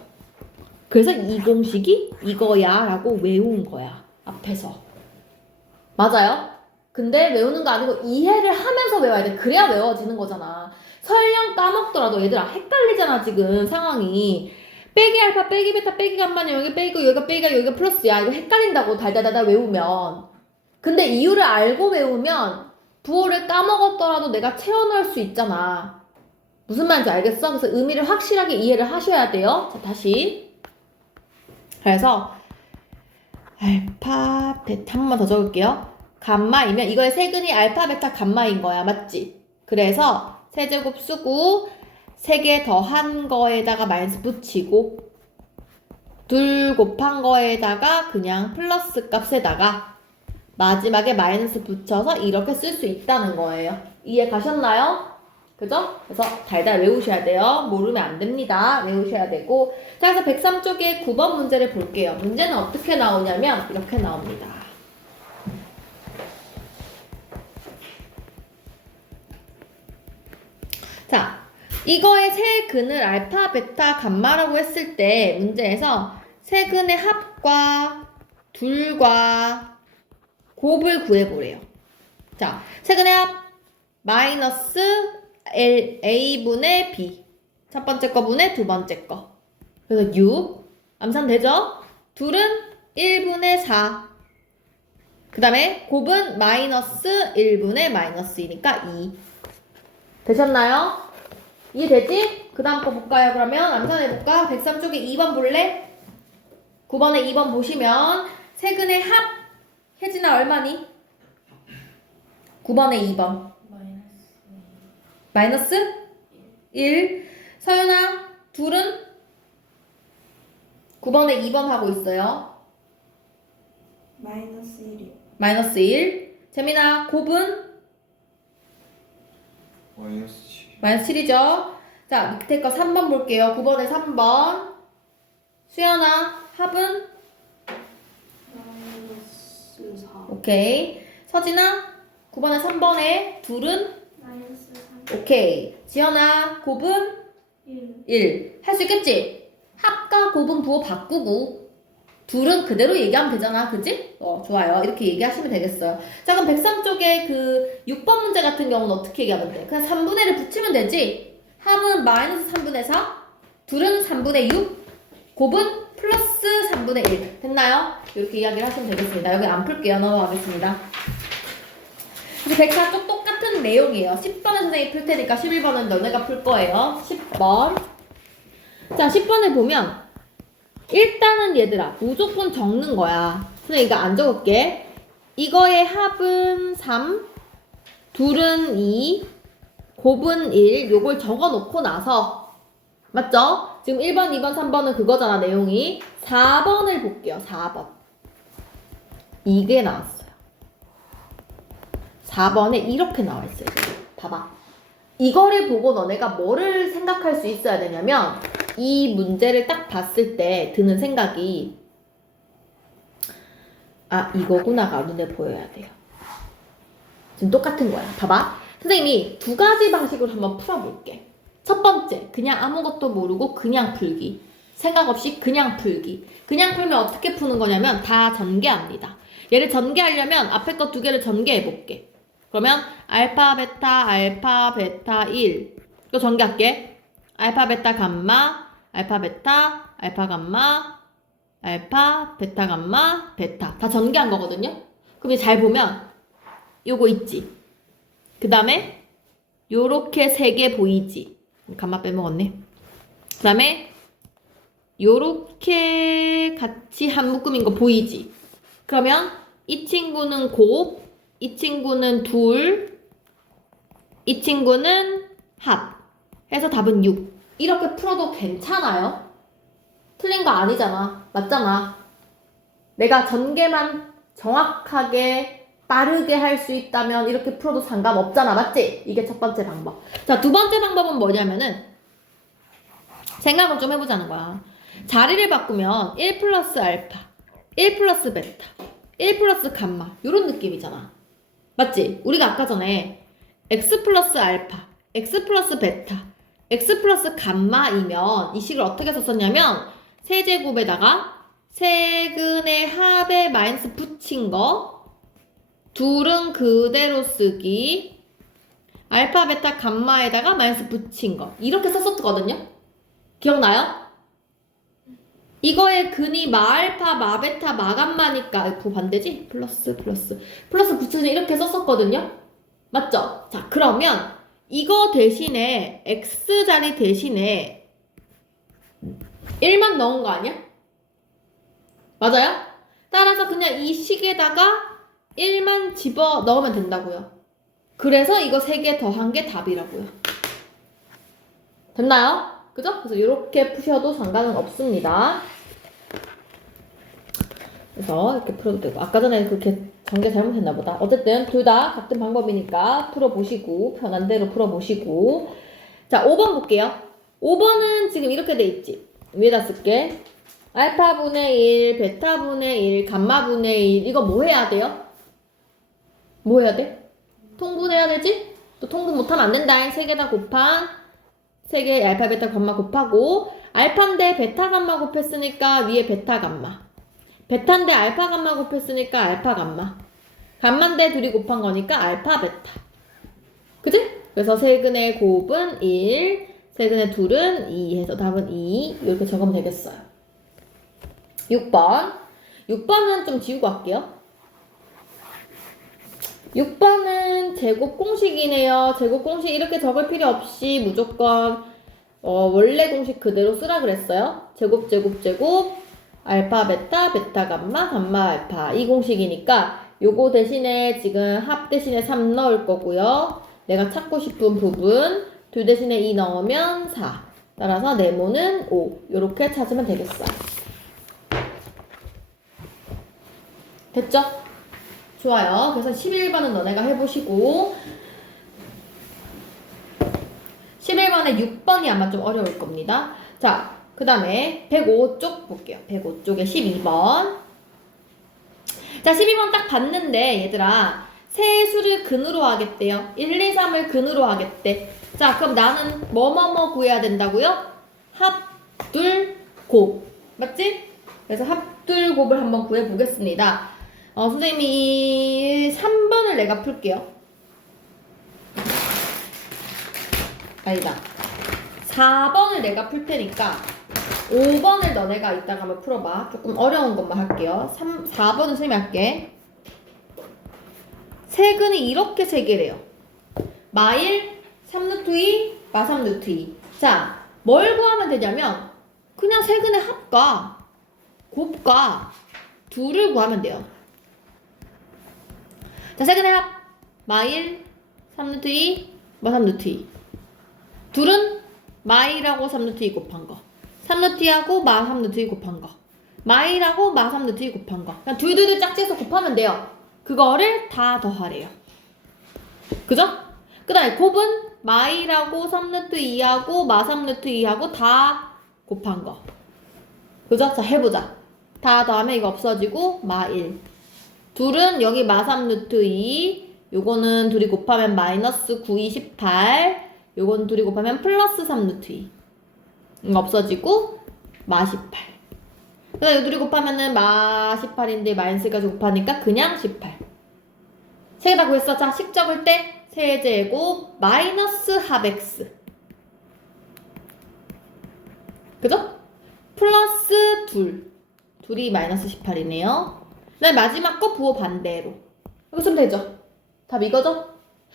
그래서 이 공식이 이거야 라고 외운 거야 앞에서. 맞아요? 근데 외우는 거 아니고 이해를 하면서 외워야 돼. 그래야 외워지는 거잖아. 설령 까먹더라도 얘들아 헷갈리잖아 지금 상황이. 빼기 알파 빼기 베타 빼기 감마는 여기 빼고 여기가 빼기가 여기가 플러스야. 이거 헷갈린다고 달달달달 외우면. 근데 이유를 알고 외우면 부호를 까먹었더라도 내가 채워넣을 수 있잖아. 무슨 말인지 알겠어? 그래서 의미를 확실하게 이해를 하셔야 돼요. 자 다시. 그래서 알파 베타 한 번 더 적을게요. 감마이면 이거의 세근이 알파 베타 감마인 거야. 맞지? 그래서 세제곱 쓰고 3개 더한 거에다가 마이너스 붙이고 둘 곱한 거에다가 그냥 플러스 값에다가 마지막에 마이너스 붙여서 이렇게 쓸 수 있다는 거예요. 이해 가셨나요? 그죠? 그래서 달달 외우셔야 돼요. 모르면 안 됩니다. 외우셔야 되고. 자, 그래서 103쪽에 9번 문제를 볼게요. 문제는 어떻게 나오냐면 이렇게 나옵니다. 자, 이거의 세 근을 알파, 베타, 감마라고 했을 때 문제에서 세 근의 합과 둘과 곱을 구해보래요. 자, 세 근의 합 마이너스 A분의 B. 첫 번째 거 분의 두 번째 거. 그래서 6. 암산되죠? 둘은 1분의 4. 그 다음에 곱은 마이너스 1분의 마이너스 2니까 2. 되셨나요? 이해되지? 그 다음 거 볼까요? 그러면 암산해볼까? 103쪽에 2번 볼래? 9번에 2번 보시면 세근의 합 혜진아 얼마니? 9번에 2번 마이너스 1. 서연아 둘은 9번에 2번 하고 있어요. 마이너스 1이요. 마이너스 1. 재민아 곱은 마이너스 7. 마이너스 7이죠. 자 밑에 거 3번 볼게요. 9번에 3번. 수연아 합은 마이너스 4. 오케이. 서진아 9번에 3번에 둘은 마이너스 3. 오케이. 지연아 곱은 1. 1. 할 수 있겠지? 합과 곱은 부호 바꾸고 둘은 그대로 얘기하면 되잖아. 그지? 좋아요. 이렇게 얘기하시면 되겠어요. 자, 그럼 103쪽에 그 6번 문제 같은 경우는 어떻게 얘기하면 돼? 그냥 3분의 1을 붙이면 되지? 합 합은 마이너스 3분의 4, 둘은 3분의 6, 곱은 플러스 3분의 1. 됐나요? 이렇게 이야기를 하시면 되겠습니다. 여기 안 풀게요. 넘어가겠습니다. 이제 104 쪽 똑같은 내용이에요. 10번은 선생님이 풀 테니까 11번은 너네가 풀 거예요. 10번. 자, 10번을 보면 일단은 얘들아 무조건 적는 거야. 선생님 이거 안 적을게. 이거의 합은 3, 둘은 2, 곱은 1. 요걸 적어놓고 나서 맞죠? 지금 1번, 2번, 3번은 그거잖아 내용이. 4번을 볼게요. 4번. 이게 나왔어요. 4번에 이렇게 나와 있어요. 봐봐. 이거를 보고 너네가 뭐를 생각할 수 있어야 되냐면 이 문제를 딱 봤을 때 드는 생각이 아 이거구나가 눈에 보여야 돼요. 지금 똑같은 거야. 봐봐. 선생님이 두 가지 방식으로 한번 풀어볼게. 첫 번째, 그냥 아무것도 모르고 그냥 풀기. 생각 없이 그냥 풀기. 그냥 풀면 어떻게 푸는 거냐면 다 전개합니다. 얘를 전개하려면 앞에 거 두 개를 전개해볼게. 그러면 알파, 베타 1. 이거 전개할게. 알파, 베타, 감마, 알파, 베타, 알파, 감마, 알파, 베타, 감마, 베타. 다 전개한 거거든요. 그럼 이제 잘 보면 요거 있지. 그 다음에 요렇게 세 개 보이지. 감마 빼먹었네. 그 다음에 요렇게 같이 한 묶음인 거 보이지. 그러면 이 친구는 곱, 이 친구는 둘, 이 친구는 합 해서 답은 6. 이렇게 풀어도 괜찮아요? 틀린 거 아니잖아. 맞잖아. 내가 전개만 정확하게 빠르게 할 수 있다면 이렇게 풀어도 상관없잖아. 맞지? 이게 첫 번째 방법. 자, 두 번째 방법은 뭐냐면은 생각을 좀 해보자는 거야. 자리를 바꾸면 1 플러스 알파, 1 플러스 베타, 1 플러스 감마 이런 느낌이잖아. 맞지? 우리가 아까 전에 x 플러스 알파, x 플러스 베타, x 플러스 감마이면 이 식을 어떻게 썼었냐면 세제곱에다가 세근의 합에 마이너스 붙인 거, 둘은 그대로 쓰기, 알파, 베타, 감마에다가 마이너스 붙인 거 이렇게 썼었거든요. 기억나요? 이거의 근이 마알파, 마베타, 마감마니까 그 반대지? 플러스 붙여서 이렇게 썼었거든요. 맞죠? 자, 그러면 이거 대신에 x자리 대신에 1만 넣은 거 아니야? 맞아요? 따라서 그냥 이 식에다가 1만 집어 넣으면 된다고요. 그래서 이거 3개 더한 게 답이라고요. 됐나요? 그죠? 그래서 이렇게 푸셔도 상관은 없습니다. 그래서 이렇게 풀어도 되고, 아까 전에 그렇게 전개 잘못했나 보다. 어쨌든 둘 다 같은 방법이니까 풀어보시고 편한 대로 풀어보시고. 자, 5번 볼게요. 5번은 지금 이렇게 돼 있지. 위에다 쓸게. 알파분의 1, 베타분의 1, 감마분의 1. 이거 뭐 해야 돼요? 뭐 해야 돼? 통분해야 되지? 또 통분 못하면 안 된다. 3개 다 곱한 3개 알파, 베타, 감마 곱하고, 알파인데 베타, 감마 곱했으니까 위에 베타, 감마. 베타인데 알파, 감마 곱했으니까 알파, 감마. 감마인데 둘이 곱한 거니까 알파, 베타. 그치? 그래서 세근의 곱은 1, 세근의 둘은 2 해서 답은 2. 이렇게 적으면 되겠어요. 6번. 6번은 좀 지우고 할게요. 6번은 제곱 공식이네요. 제곱 공식 이렇게 적을 필요 없이 무조건 원래 공식 그대로 쓰라 그랬어요. 제곱 알파 베타 베타 감마 감마 알파 이 공식이니까 요거 대신에 지금 합 대신에 3 넣을 거고요. 내가 찾고 싶은 부분 둘 대신에 2 넣으면 4. 따라서 네모는 5. 요렇게 찾으면 되겠어요. 됐죠? 좋아요. 그래서 11번은 너네가 해보시고 11번에 6번이 아마 좀 어려울 겁니다. 자, 그 다음에 105쪽 볼게요. 105쪽에 12번. 자, 12번 딱 봤는데 얘들아 세 수를 근으로 하겠대요. 1, 2, 3을 근으로 하겠대. 자, 그럼 나는 뭐뭐뭐 구해야 된다고요? 합둘 곱. 맞지? 그래서 합둘 곱을 한번 구해보겠습니다. 선생님이 3번을 내가 풀게요. 아니다. 4번을 내가 풀 테니까 5번을 너네가 이따가 한번 풀어봐. 조금 어려운 것만 할게요. 4번은 선생님이 할게. 세근이 이렇게 세 개래요. 마1, 3루트 2, 마3루트 2. 자, 뭘 구하면 되냐면 그냥 세근의 합과 곱과 둘을 구하면 돼요. 자, 세근의 합 마1, 3루트 2, 마3루트 2. 둘은 마1하고 3루트 2 곱한 거, 3루트 2하고 마3루트 2 곱한 거, 마1하고 마3루트 2 곱한 거. 그냥 둘둘둘 짝지어서 곱하면 돼요. 그거를 다 더하래요. 그죠? 그 다음에 곱은 마1하고 3루트 2하고 마3루트 2하고 다 곱한 거. 그죠? 자, 해보자. 다 더하면 이거 없어지고 마1. 둘은 여기 마3루트 2, 요거는 둘이 곱하면 마이너스 9, 28, 요건 둘이 곱하면 플러스 3루트 2. 이거 없어지고 마18. 그 다음 요 둘이 곱하면은 마18인데 마이너스까지 곱하니까 그냥 18. 세 개 다 구했어. 자, 식 적을 때 세제곱 마이너스 합 x. 그죠? 플러스 둘이 마이너스 18이네요. 그 다음에 마지막 거 부호 반대로. 이거 쓰면 되죠? 답 이거죠?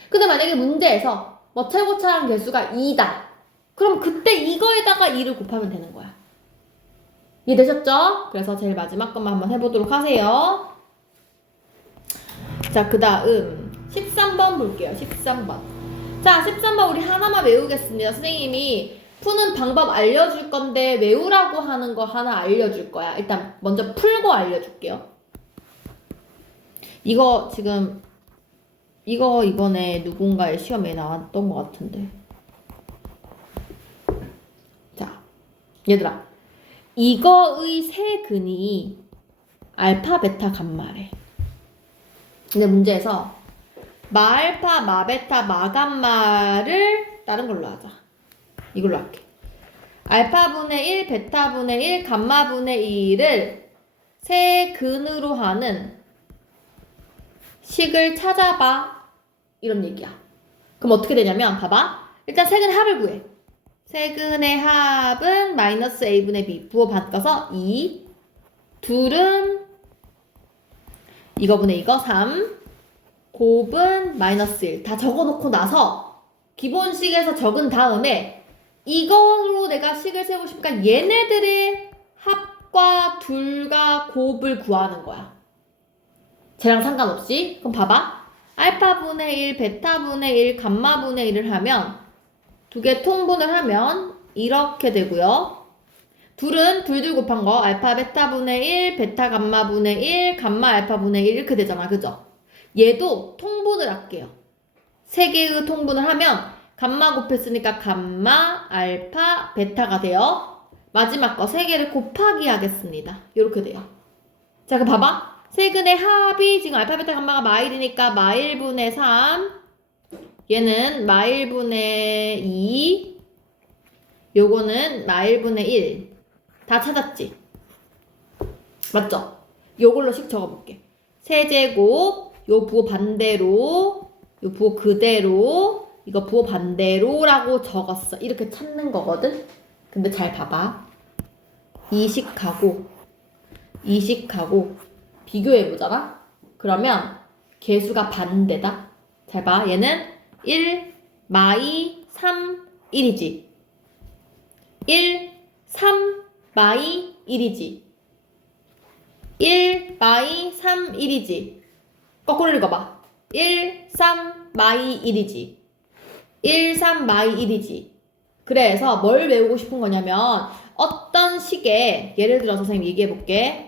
근데 만약에 문제에서 뭐 최고차항 개수가 2다. 그럼 그때 이거에다가 2를 곱하면 되는 거야. 이해되셨죠? 그래서 제일 마지막 것만 한번 해보도록 하세요. 자, 그 다음 13번 볼게요. 13번. 자, 13번 우리 하나만 외우겠습니다. 선생님이 푸는 방법 알려줄 건데 외우라고 하는 거 하나 알려줄 거야. 일단 먼저 풀고 알려줄게요. 이거 지금 이거 이번에 누군가의 시험에 나왔던 것 같은데. 자, 얘들아, 이거의 세근이 알파, 베타, 감마래. 근데 문제에서 마알파, 마베타, 마감마를 다른 걸로 하자. 이걸로 할게. 알파분의 1, 베타분의 1, 감마분의 2를 세근으로 하는 식을 찾아봐. 이런 얘기야. 그럼 어떻게 되냐면 봐봐. 일단 세근의 합을 구해. 세근의 합은 마이너스 a분의 b. 부호 바꿔서 2. 둘은 이거분의 이거 3. 곱은 마이너스 1. 다 적어놓고 나서 기본식에서 적은 다음에 이거로 내가 식을 세우고 싶으니까 얘네들의 합과 둘과 곱을 구하는 거야. 쟤랑 상관없이. 그럼 봐봐. 알파분의 1, 베타분의 1, 감마분의 1을 하면 두 개 통분을 하면 이렇게 되고요. 둘은 둘둘 곱한 거 알파 베타분의 1, 베타 감마분의 1, 감마 알파분의 1 이렇게 되잖아. 그죠? 얘도 통분을 할게요. 세 개의 통분을 하면 감마 곱했으니까 감마, 알파, 베타가 돼요. 마지막 거 세 개를 곱하기 하겠습니다. 이렇게 돼요. 자, 그럼 봐봐. 세근의 합이 지금 알파, 베타, 감마가 마1이니까 마1분의 3. 얘는 마1분의 2. 요거는 마1분의 1. 다 찾았지? 맞죠? 요걸로 식 적어볼게. 세제곱, 요 부호 반대로, 요 부호 그대로, 이거 부호 반대로라고 적었어. 이렇게 찾는 거거든? 근데 잘 봐봐. 이식하고 비교해보잖아? 그러면 개수가 반대다. 잘 봐. 얘는 1, 마2, 3, 1이지. 1, 3, 마2, 1이지. 1, 마2, 3, 1이지. 거꾸로 읽어봐. 1, 3, 마2, 1이지. 1, 3, 마이 1이지. 그래서 뭘 외우고 싶은 거냐면 어떤 식에 예를 들어서 선생님 얘기해볼게.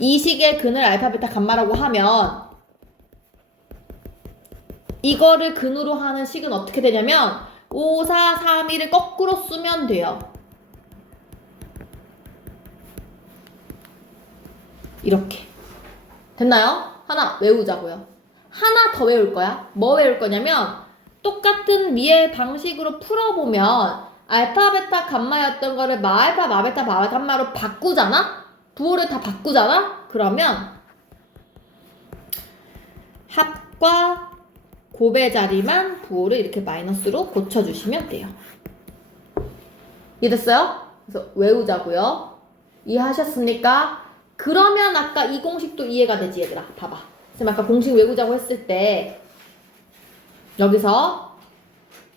이 식의 근을 알파, 베타, 감마라고 하면 이거를 근으로 하는 식은 어떻게 되냐면 5, 4, 3, 1을 거꾸로 쓰면 돼요. 이렇게. 됐나요? 하나 외우자고요. 하나 더 외울 거야. 뭐 외울 거냐면 똑같은 미의 방식으로 풀어보면 알파, 베타, 감마였던 거를 마알파, 마베타, 마감마로 바꾸잖아? 부호를 다 바꾸잖아? 그러면 합과 곱의 자리만 부호를 이렇게 마이너스로 고쳐주시면 돼요. 이해됐어요? 그래서 외우자고요. 이해하셨습니까? 그러면 아까 이 공식도 이해가 되지 얘들아. 봐봐. 쌤 아까 공식 외우자고 했을 때 여기서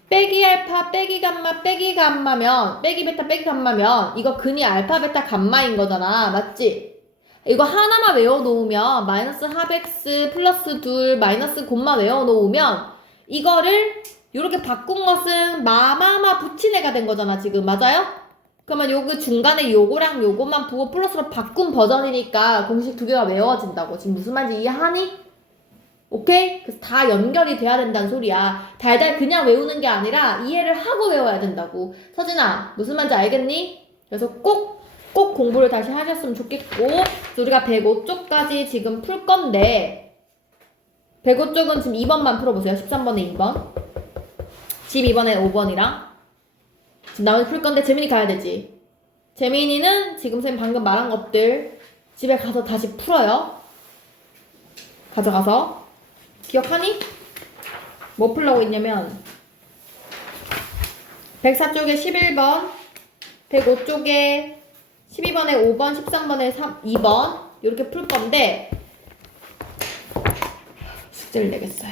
빼기 알파 빼기 감마 빼기 감마면 빼기 베타 빼기 감마면 이거 근이 알파 베타 감마인 거잖아. 맞지? 이거 하나만 외워놓으면 마이너스 합 x 플러스 2 마이너스 콤마 외워놓으면 이거를 이렇게 바꾼 것은 마마마 붙인 애가 된 거잖아 지금. 맞아요? 그러면 요거 중간에 요거랑 요거만 부호 플러스로 바꾼 버전이니까 공식 두 개가 외워진다고. 지금 무슨 말인지 이해하니? 오케이? 그래서 다 연결이 돼야 된다는 소리야. 달달 그냥 외우는 게 아니라 이해를 하고 외워야 된다고. 서진아, 무슨 말인지 알겠니? 그래서 꼭 공부를 다시 하셨으면 좋겠고, 그래서 우리가 105쪽까지 지금 풀 건데 105쪽은 지금 2번만 풀어보세요. 13번에 2번 12번에 5번이랑 지금 나머지 풀 건데 재민이 가야 되지. 재민이는 지금 쌤 방금 말한 것들 집에 가서 다시 풀어요. 가져가서. 기억하니? 뭐 풀려고 했냐면 104쪽에 11번 105쪽에 12번에 5번 13번에 2번 이렇게 풀 건데 숙제를 내겠어요.